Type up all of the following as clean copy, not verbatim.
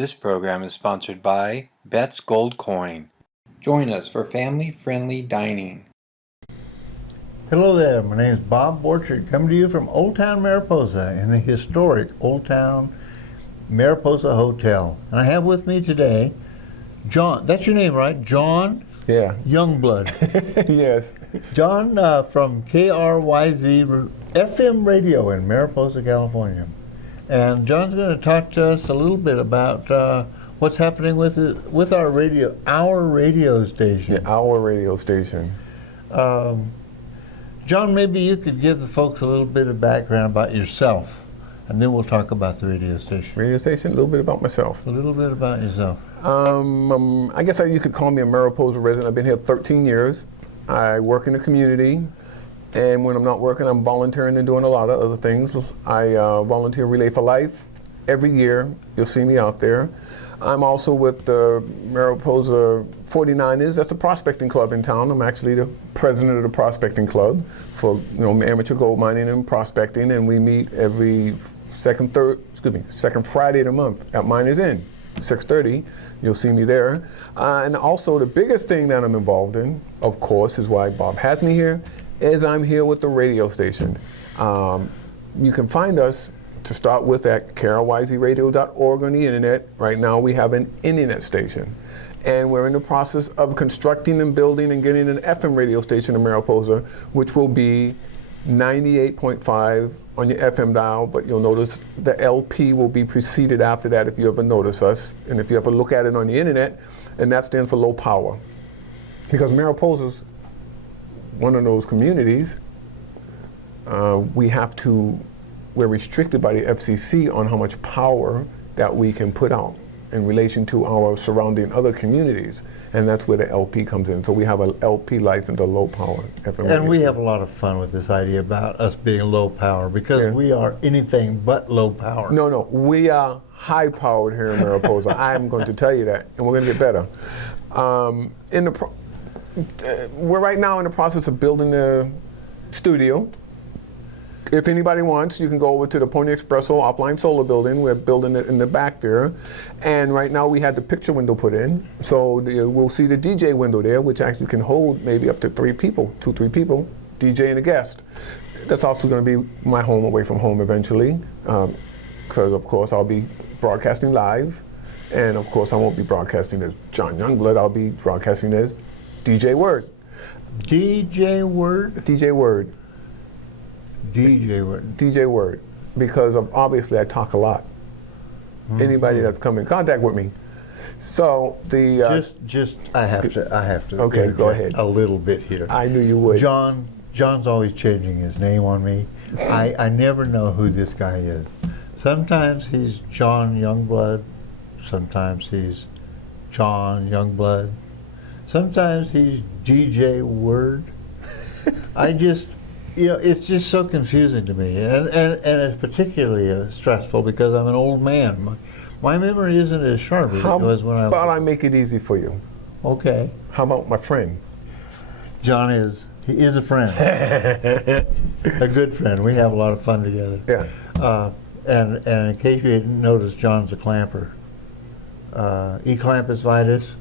This program is sponsored by Bet's Gold Coin. Join us for family-friendly dining. Hello there, my name is Bob Borchard, coming to you from Old Town Mariposa in the historic Old Town Mariposa Hotel. And I have with me today Jon, that's your name, right? Jon? Yeah. Youngblood. Yes. Jon from KRYZ-FM radio in Mariposa, California. And Jon's going to talk to us a little bit about what's happening with our radio station. Yeah, our radio station. Jon, maybe you could give the folks a little bit of background about yourself, and then we'll talk about the radio station. Radio station, a little bit about myself. A little bit about yourself. I guess you could call me a Mariposa resident. I've been here 13 years. I work in the community, and when I'm not working, I'm volunteering and doing a lot of other things. I volunteer Relay for Life. Every year, you'll see me out there. I'm also with the Mariposa 49ers. That's a prospecting club in town. I'm actually the president of the prospecting club for amateur gold mining and prospecting, and we meet every second Friday of the month at Miners Inn, 6:30. You'll see me there. And also the biggest thing that I'm involved in, of course, is why Bob has me here, is I'm here with the radio station. You can find us to start with at KRYZradio.org on the internet. Right now we have an internet station. And we're in the process of constructing and building and getting an FM radio station in Mariposa, which will be 98.5 on your FM dial, but you'll notice the LP will be preceded after that if you ever notice us, and if you ever look at it on the internet, and that stands for low power. Because Mariposa's one of those communities, we're restricted by the FCC on how much power that we can put out in relation to our surrounding other communities, and that's where the LP comes in. So we have an LP license, a low power FM. And we have a lot of fun with this idea about us being low power, because we are anything but low power. No, we are high powered here in Mariposa. I'm going to tell you that, and we're going to get better. We're right now in the process of building the studio. If anybody wants, you can go over to the Pony Expresso offline solar building. We're building it in the back there. And right now we had the picture window put in. So we'll see the DJ window there, which actually can hold maybe up to 3 people, 2-3 people, DJ and a guest. That's also going to be my home away from home eventually, because of course I'll be broadcasting live. And of course I won't be broadcasting as Jon Youngblood, I'll be broadcasting as DJ Word. DJ Word? DJ Word. DJ Word. DJ Word, because obviously I talk a lot. Mm-hmm. Anybody that's come in contact with me. So the I have to. Okay, go ahead. A little bit here. I knew you would. Jon's always changing his name on me. I never know who this guy is. Sometimes he's Jon Youngblood. Sometimes he's Jon Youngblood. Sometimes he's DJ Word. It's just so confusing to me, and it's particularly stressful because I'm an old man. My memory isn't as sharp as it was when I was. How about I make it easy for you? Okay. How about my friend? Jon is a friend, a good friend. We have a lot of fun together. Yeah. And in case you didn't notice, Jon's a clamper. E-clampus vitus,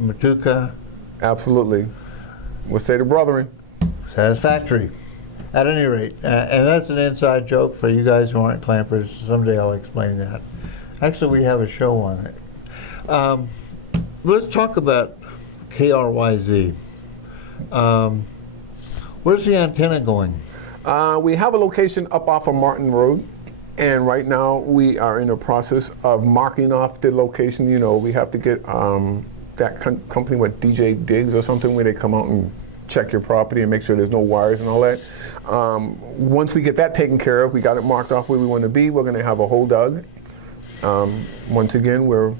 Matuka. Absolutely. We'll say the brethren. Satisfactory, at any rate. And that's an inside joke for you guys who aren't clampers. Someday I'll explain that. Actually, we have a show on it. Let's talk about KRYZ. Where's the antenna going? We have a location up off of Martin Road, and right now we are in the process of marking off the location. We have to get that company with DJ Diggs or something, where they come out and check your property and make sure there's no wires and all that. Once we get that taken care of, we got it marked off where we want to be, we're going to have a hole dug. Once again, we'll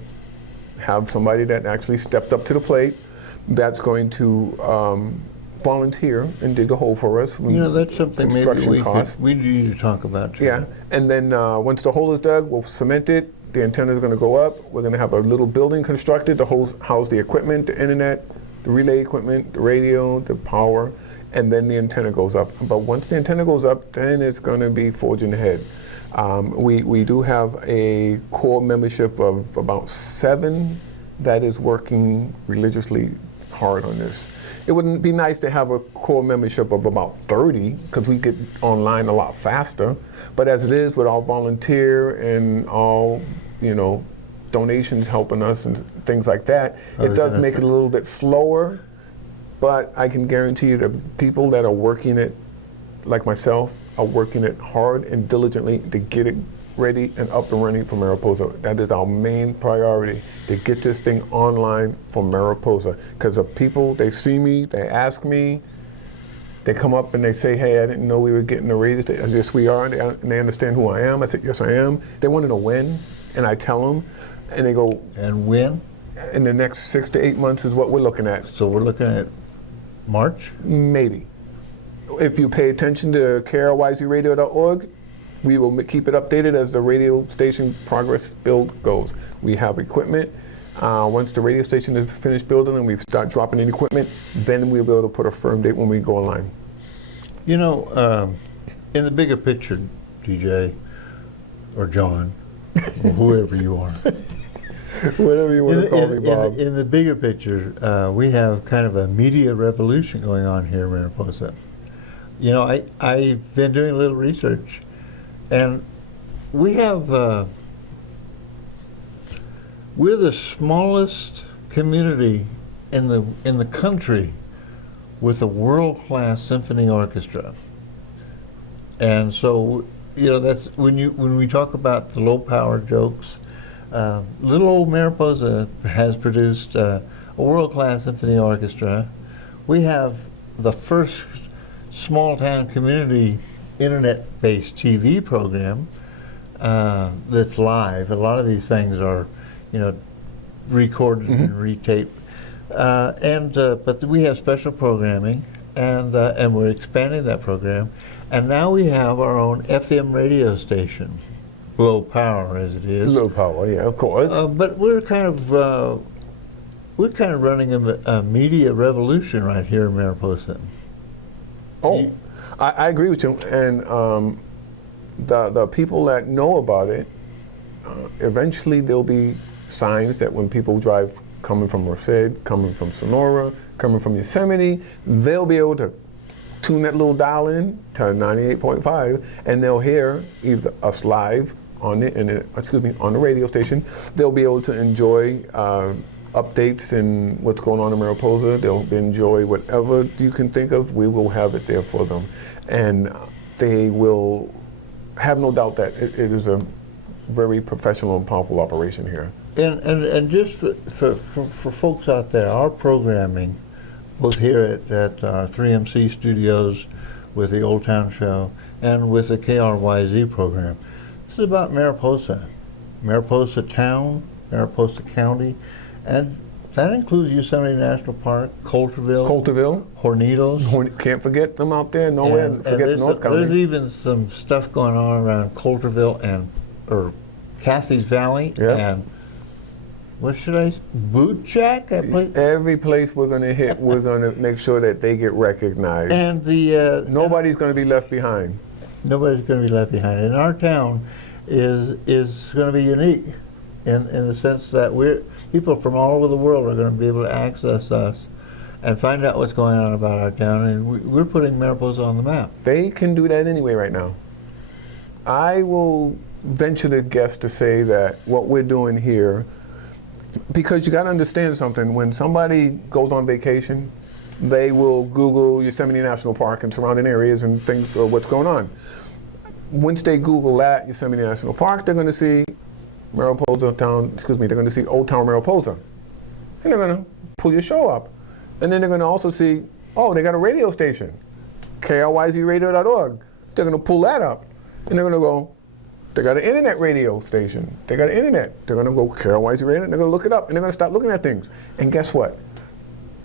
have somebody that actually stepped up to the plate that's going to volunteer and dig a hole for us. That's something maybe we need to talk about too. Yeah, and then once the hole is dug, we'll cement it. The antenna is going to go up. We're going to have a little building constructed to house the equipment, the internet, the relay equipment, the radio, the power, and then the antenna goes up. But once the antenna goes up, then it's going to be forging ahead. We do have a core membership of about 7 that is working religiously hard on this. It wouldn't be nice to have a core membership of about 30 because we get online a lot faster. But as it is, with all volunteer and all, donations helping us and things like that, it does make it a little bit slower. But I can guarantee you that people that are working it, like myself, are working it hard and diligently to get it ready and up and running for Mariposa. That is our main priority, to get this thing online for Mariposa. Because the people, they see me, they ask me, they come up and they say, hey, I didn't know we were getting a radio station. Yes, we are, and they understand who I am. I said, yes, I am. They want to know when, and I tell them, and they go, And when? in the next 6 to 8 months is what we're looking at. So we're looking at March? Maybe. If you pay attention to KRYZ-Radio.org, we will keep it updated as the radio station progress build goes. We have equipment. Once the radio station is finished building and we start dropping in equipment, then we'll be able to put a firm date when we go online. In the bigger picture, DJ, or John, or whoever you are. Whatever you want to call me, Bob. In the bigger picture, we have kind of a media revolution going on here in Mariposa. I've been doing a little research, and we have, we're the smallest community in the country with a world-class symphony orchestra. And so, that's when we talk about the low-power jokes. Little old Mariposa has produced a world-class symphony orchestra. We have the first small-town community internet-based TV program that's live. A lot of these things are, recorded and retaped. But we have special programming, and we're expanding that program. And now we have our own FM radio station. Low power as it is. Low power, yeah, of course. But we're kind of running a media revolution right here in Mariposa. Oh, I agree with you. And the people that know about it, eventually there'll be signs that when people drive coming from Merced, coming from Sonora, coming from Yosemite, they'll be able to tune that little dial in to 98.5, and they'll hear either us live on the radio station. They'll be able to enjoy updates and what's going on in Mariposa. They'll enjoy whatever you can think of. We will have it there for them, and they will have no doubt that it is a very professional and powerful operation here. And just for folks out there, our programming, both here at our 3MC studios with the Old Town Show and with the KRYZ program, this is about Mariposa, Mariposa Town, Mariposa County, and that includes Yosemite National Park, Coulterville, Hornitos. Can't forget them out there. Nowhere and forget North County. There's even some stuff going on around Coulterville or Cathy's Valley, and what should I say? Boot Jack? That place? Every place we're going to hit, we're going to make sure that they get recognized. And nobody's going to be left behind. Nobody's going to be left behind. And our town is going to be unique in the sense that people from all over the world are going to be able to access us and find out what's going on about our town. And we're putting Mariposa on the map. They can do that anyway right now. I will venture to guess to say that what we're doing here, because you got to understand something, when somebody goes on vacation, they will Google Yosemite National Park and surrounding areas and things of what's going on. Once they Google that, Yosemite National Park, they're going to see Mariposa Town, they're going to see Old Town Mariposa. And they're going to pull your show up. And then they're going to also see, oh, they got a radio station, KRYZ-Radio.org. They're going to pull that up. And they're going to go, they got an internet radio station. They got an internet. They're going to go KRYZ Radio, and they're going to look it up, and they're going to start looking at things. And guess what?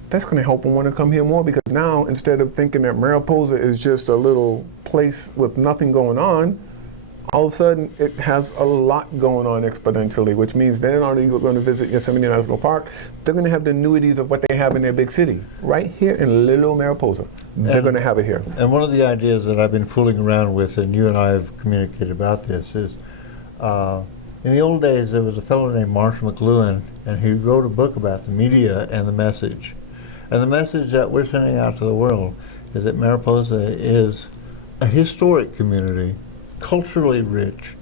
That's going to help them want to come here more, because now, instead of thinking that Mariposa is just a little place with nothing going on, all of a sudden it has a lot going on exponentially, which means they're not even going to visit Yosemite National Park. They're going to have the annuities of what they have in their big city, right here in little Mariposa. They're going to have it here. And one of the ideas that I've been fooling around with, and you and I have communicated about this, is in the old days there was a fellow named Marshall McLuhan, and he wrote a book about the media and the message. And the message that we're sending out to the world is that Mariposa is a historic community, culturally rich,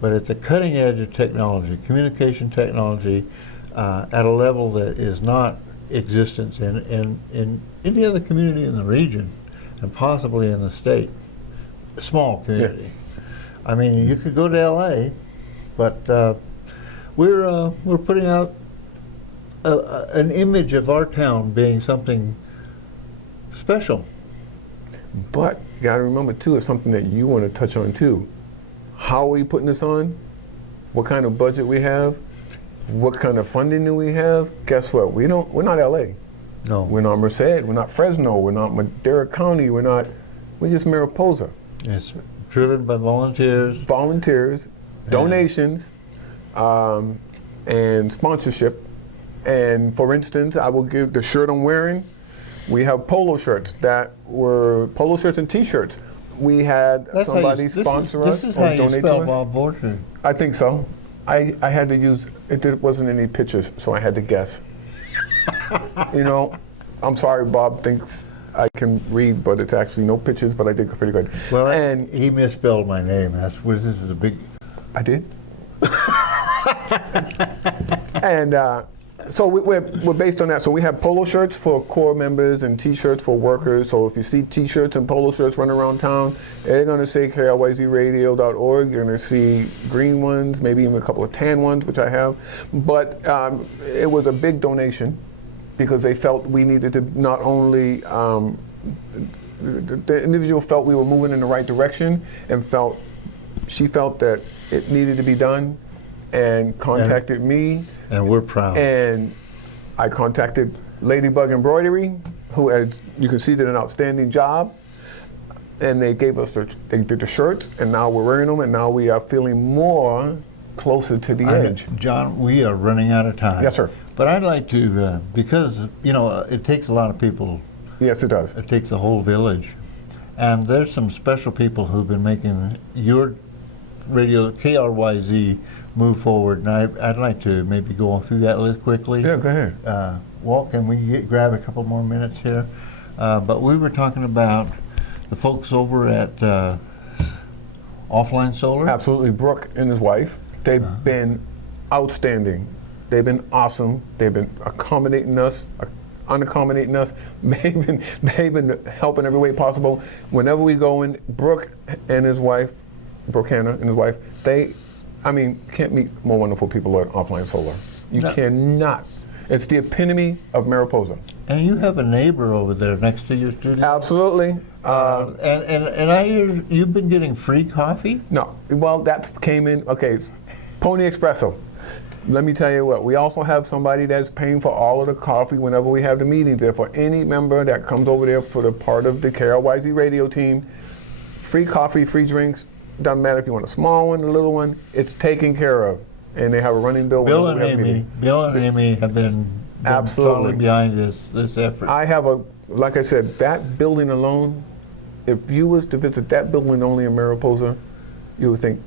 but at the cutting edge of technology, communication technology, at a level that is not existent in any other community in the region, and possibly in the state. A small community. Yeah. I mean, you could go to LA, but we're putting out an image of our town being something special. But you got to remember too, it's something that you want to touch on too. How are we putting this on? What kind of budget we have? What kind of funding do we have? Guess what? We're not LA. No. We're not Merced. We're not Fresno. We're not Madera County. We're just Mariposa. It's driven by volunteers. Volunteers, donations, and sponsorship. And for instance, I will give the shirt I'm wearing. We have polo shirts and T-shirts. We had somebody sponsor us or donate to us. Bob Borchard. I think so. I had to use it. Wasn't any pictures, so I had to guess. You know, I'm sorry, Bob thinks I can read, but it's actually no pictures. But I did pretty good. Well, and he misspelled my name. This is a big. I did. And. So we're based on that. So we have polo shirts for core members and T-shirts for workers. So if you see T-shirts and polo shirts running around town, they're going to say KRYZradio.org. You're going to see green ones, maybe even a couple of tan ones, which I have. But it was a big donation because they felt we needed to not only, the individual felt we were moving in the right direction and she felt that it needed to be done. And contacted me. And we're proud. And I contacted Ladybug Embroidery, who, as you can see, did an outstanding job. And they gave us they did the shirts, and now we're wearing them, and now we are feeling more closer to the edge. John, we are running out of time. Yes, sir. But I'd like to, because, it takes a lot of people. Yes, it does. It takes a whole village. And there's some special people who've been making your radio, KRYZ, move forward, and I'd like to maybe go through that list quickly. Yeah, go ahead. Walt, can we grab a couple more minutes here? But we were talking about the folks over at Offline Solar. Absolutely, Brooke and his wife. They've been outstanding. They've been awesome. They've been accommodating us, unaccommodating us. They've been helping every way possible. Whenever we go in, Brooke and his wife, Brooke Hanna and his wife, can't meet more wonderful people at Offline Solar. You cannot. It's the epitome of Mariposa. And you have a neighbor over there next to your studio? Absolutely. And I hear you've been getting free coffee? No. Well, that came in, okay, Pony Espresso. Let me tell you what, we also have somebody that's paying for all of the coffee whenever we have the meetings there. For any member that comes over there for the part of the KRYZ radio team, free coffee, free drinks. Doesn't matter if you want a small one, a little one, it's taken care of. And they have a running bill. Bill and Amy have been absolutely behind this effort. I have like I said, that building alone, if you was to visit that building only in Mariposa, you would think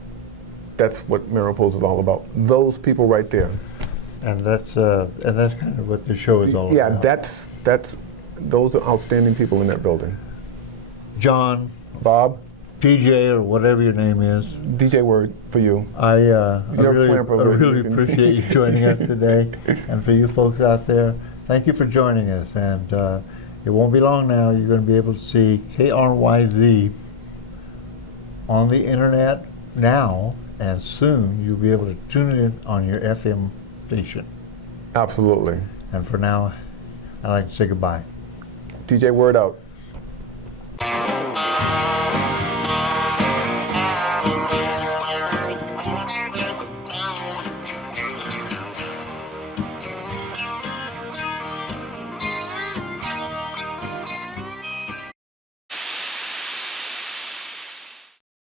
that's what Mariposa is all about. Those people right there. And that's kind of what the show is all about. Yeah, those are outstanding people in that building. John, Bob, PJ, or whatever your name is. DJ Word for you. I really appreciate you joining us today. And for you folks out there, thank you for joining us. And it won't be long now, you're going to be able to see KRYZ on the internet now, and soon you'll be able to tune in on your FM station. Absolutely. And for now, I'd like to say goodbye. DJ Word out.